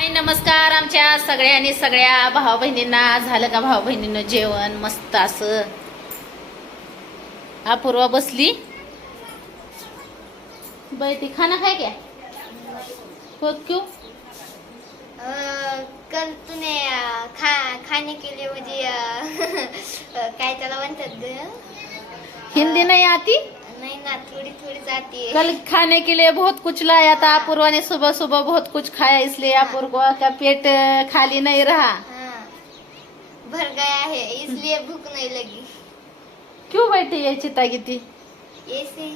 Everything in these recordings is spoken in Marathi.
हाय नमस्कार आमच्या सगळ्यांनी सगळ्या भावा बहिणींना झालं का भावा बहिणीनं जेवण? मस्त असं. अपूर्वा बसली? बाई ती खाना खाय क्या? हो क्यों? कल तूने खा खाने के लिए मुझे काय त्याला म्हणतात? हिंदी नहीं आती? ना थोडी थोडी जाते कल खाने के लिए बहुत कुछ लाया था अपूर्वा ने सुबह सुबह बहुत कुछ खाया इसलिए अपूर्वा का पेट खाली नहीं रहा। हाँ। भर गया है इसलिए भूख नहीं लगी। क्यों बैठी है चितागिती? ऐसे।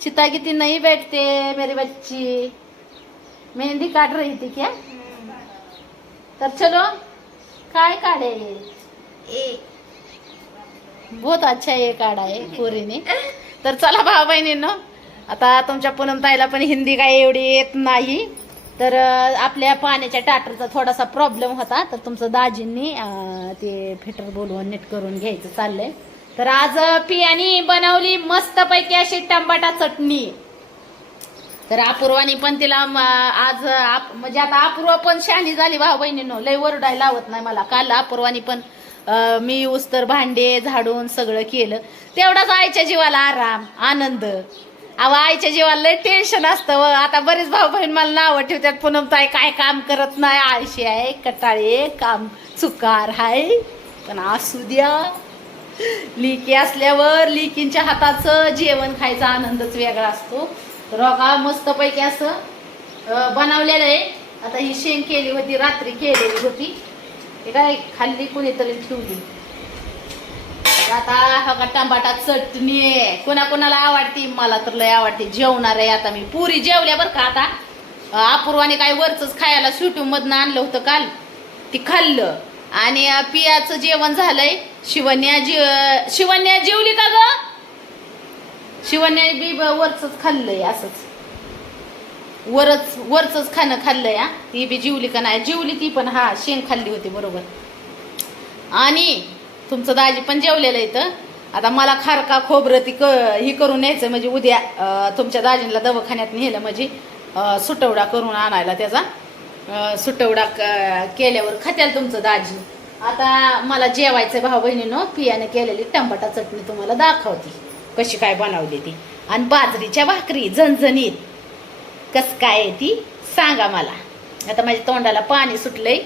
चितागिती नहीं बैठते मेरी बच्ची। मेहंदी काट रही थी क्या? तब चलो काय काढे? ए। बहुत अच्छा हे काढ आहे पोरीने तर चला भाऊ बहिणींनो आता तुमच्या पूनम ताईला पण हिंदी काय एवढी येत नाही. तर आपल्या पाण्याच्या टाटरचा थोडासा प्रॉब्लेम होता तर तुमचं दाजींनी ते फिटर बोलवून नीट करून घ्यायचं चाललंय. तर आज पियानी बनवली मस्तपैकी अशी टमाटा चटणी. तर अपूर्वानी पण तिला आज आप- म्हणजे आता अपूर्वा पण शहाणी झाली भाऊ बहिणीनो लय वरडाय लावत नाही मला. काल अपूर्वानी पण पन... मी उस्तर भांडे झाडून सगळं केलं. तेवढाच आईच्या जीवाला आराम आनंद. अहो आईच्या जीवाला लय टेन्शन असतं व. आता बरेच भाऊ बहीण मला नावं ठेवतात. पूनम ताई काय काम करत नाही? आळशी आहे कटाळे काम चुकार आहे. पण असू द्या. लिकी असल्यावर लिकींच्या हाताचं जेवण खायचा आनंदच वेगळा असतो. रोगा मस्तपैकी असं बनवलेलं आहे. आता ही शेंग केली होती रात्री केलेली होती. हे काय खाल्ली कुणीतरी ठेवली? आता हा का टमाटा चटणी आहे. कोणा कोणाला आवडती? मला तर लय आवडते. जेवणार आहे आता मी. पुरी जेवल्या बरं का आता? अपूर्वाने काय वरचंच खायला शूटिंग मधनं आणलं होतं काल. ती खाल्लं. आणि पियाचं जेवण झालंय. शिवन्या जे शिवन्या जेवली का ग? शिवन्या बी वरच खाल्लंय असंच. वरच वरचंच खाणं खाल्लं या ती बी जिवली का नाही? जिवली ती पण हा शेंग खाल्ली होती बरोबर. आणि तुमचं दाजी पण जेवलेलं इथं. आता मला खारका खोबरं ती क ही करून न्यायचं म्हणजे उद्या तुमच्या दाजींना दवाखान्यात नेलं म्हणजे सुटवडा करून आणायला त्याचा. सुटवडा क- केल्यावर खात्याल तुमचं दाजी. आता मला जेवायचं भाऊ बहिणीनं पियाने केलेली टमाटा चटणी तुम्हाला दाखवते. कशी काय बनवली ती. आणि बाजरीच्या भाकरी झणझणीत. कस काय आहे ती सांगा मला. आता माझ्या तोंडाला पाणी सुटलंय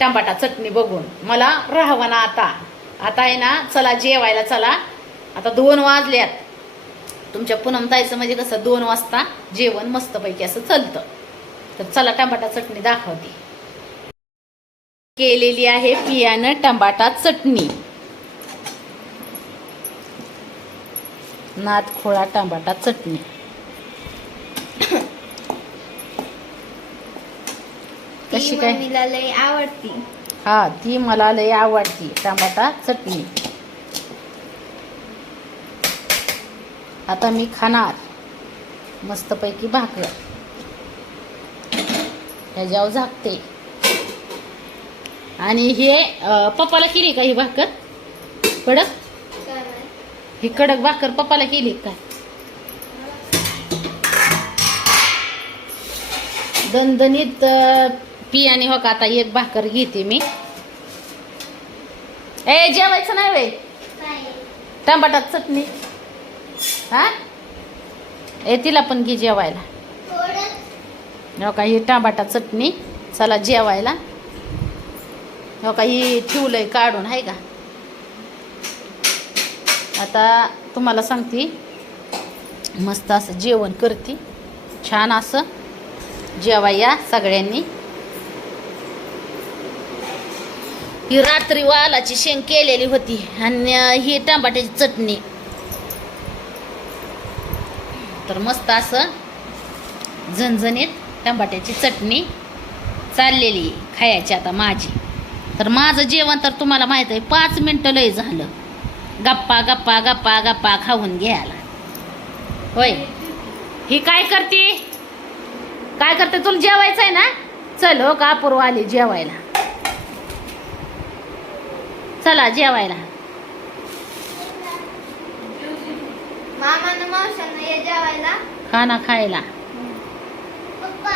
टमाटा चटणी बघून. मला राहावं ना आता. आता आहे ना चला जेवायला चला. आता दोन वाजल्यात. तुमच्या पूनम ताईचं म्हणजे कसं दोन वाजता जेवण मस्तपैकी असं चालतं. तर चला टमाटा चटणी दाखवते. केलेली आहे पियानं टमाटा चटणी. नादखोळा टमाटा चटणी. कशी काय? मम्मीला लय आवडती. हा ती मला लय आवडती. टमाटा चटणी. आता मी खाणार. मस्तपैकी भाकर. ह्याच्यावर झाकते. आणि हे पप्पाला केली का ही भाकर? कडक? ही कडक भाकर पप्पाला केली का? दणदणीत पियाने हो का आता एक भाकर घेते मी. ए जेवायचं नाही वे टमाटात चटणी. हा? ए तिला पण घे जेवायला. हो का ही टमाटा चटणी. चला जेवायला. हो का ही ठेवलंय काढून आहे का? आता तुम्हाला सांगते. मस्त असं जेवण करते. छान असं. जेवाया सगळ्यांनी. ही रात्री वालाची शेंग केलेली होती आणि ही टमाट्याची चटणी. तर मस्त असं झणझणीत टमाट्याची चटणी चाललेली खायची आता माझी. तर माझं जेवण तर तुम्हाला माहीत आहे पाच मिनटं लय झालं. गप्पा गप्पा गप्पा गप्पा खाऊन घ्यायला. होय. ही काय करते? काय करते? तुला जेवायचं आहे ना? चल हो का पूर्व आली जेवायला. चला जेवायला. मामानं मावशानं ये जेवायला. खाना खायला. पप्पा.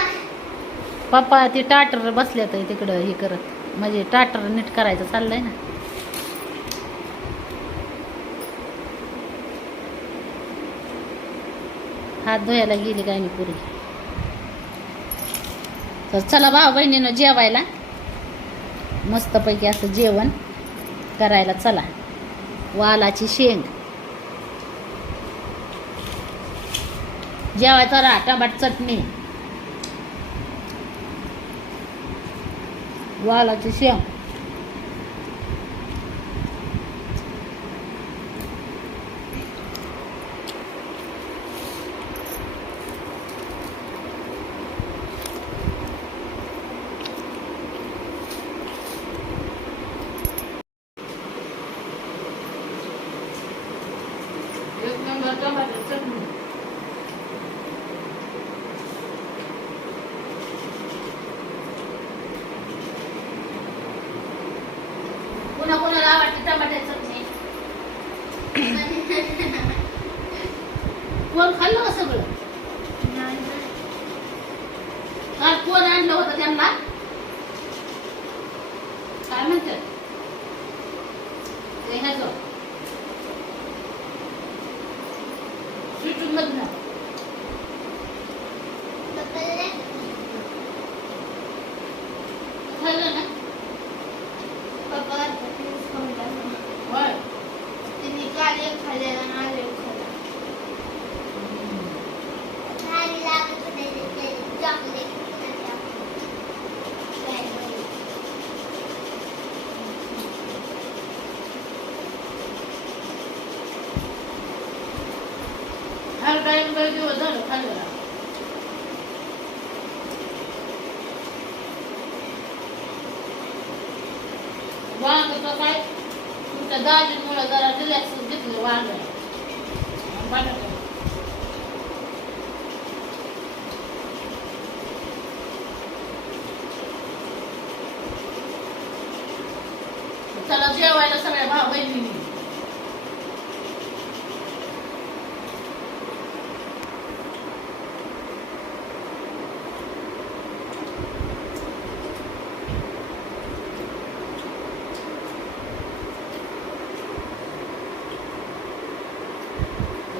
पप्पा ती टाटर बसल्यात तिकडं हे करत. म्हणजे टाटर नीट करायचं चाललंय ना. हात धुवायला गेली काय मी पुरी. तर चला भाऊ बहिणीनं जेवायला. मस्तपैकी असं जेवण. करायला चला. वालाची शेंग. जेवायचा रा टमाट चटणी. वालाची शेंग. एक चटणी पुन्हा कोणाला आवडते टमाट्याची चटणी कोण खाल्लं का सगळं काल कोण आणलं होतं त्यांना? काय म्हणतात? ह्याचं स्वीटून मधनं खाल्लं ना होय हर टाइम काही दिवस झालं खाल्लेला वांग तर काय तुमच्या जरा रिलॅक्स घेतलं वांग. बटाटा चला जेवायला सगळ्या भाऊ बहिणी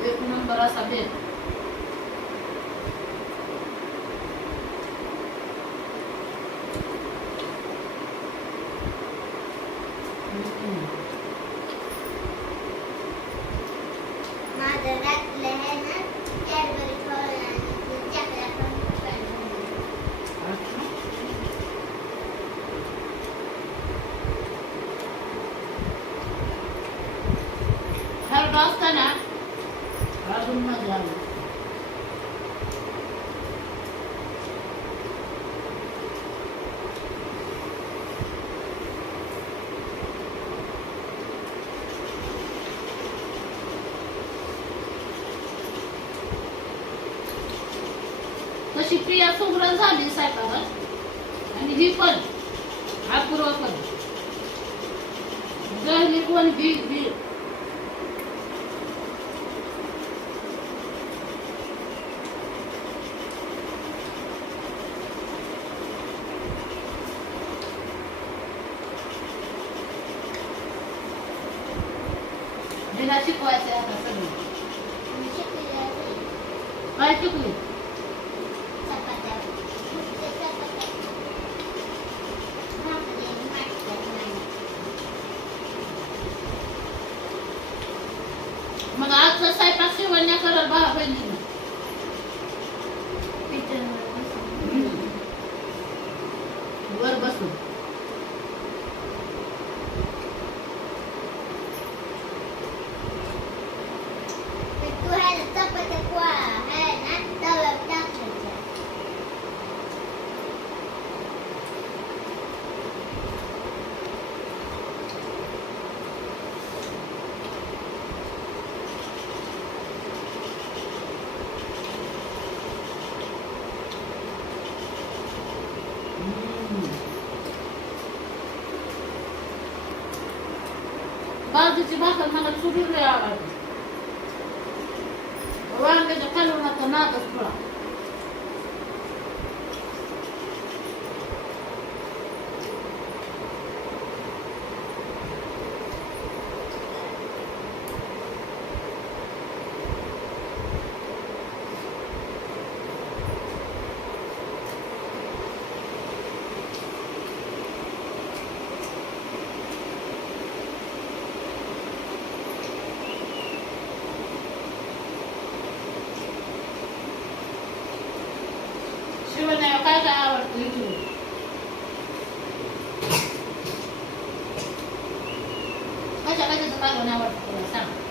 एक नंबर असा बेत माझं रातलं आहे ना कॅडबरी खावलं आणि चकल्या पण खाल्ल्या. असताना अजून मजा आली तशी प्रिया सुगरण झाली सायकावर. आणि ही पण अपूर्व पण. जळली कोण बी बी तिला शिकवायचं आहे आता सगळं मी शिकलेली आहे. काय बाजूची भाकर मला सुरू लय आवडते. वांग्याच्या खालून आता नादच थोडा. श्रीवंदा काय काय आवडतो इथून कशा कशाचं कालवण आवडतं तुला सांग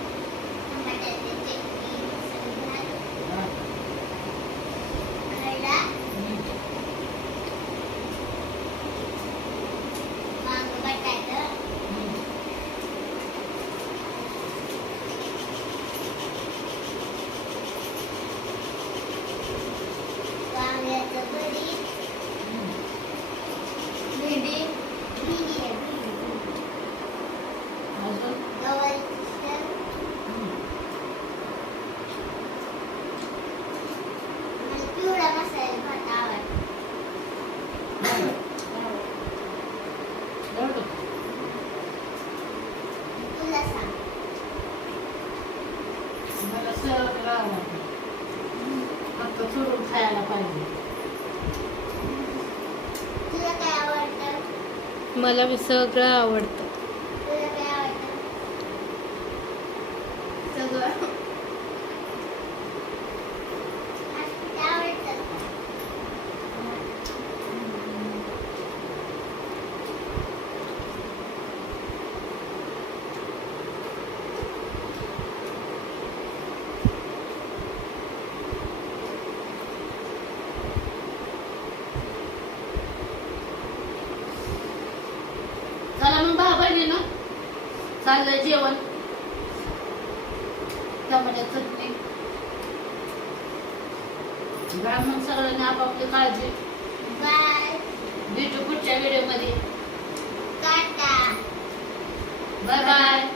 mala vista de. मेनू चाललंय जेवण. टमाट्या चटणी. ब्राह्मण सगळ्यांनी आपापली काळजी. भेटू पुढच्या व्हिडिओमध्ये. Bye bye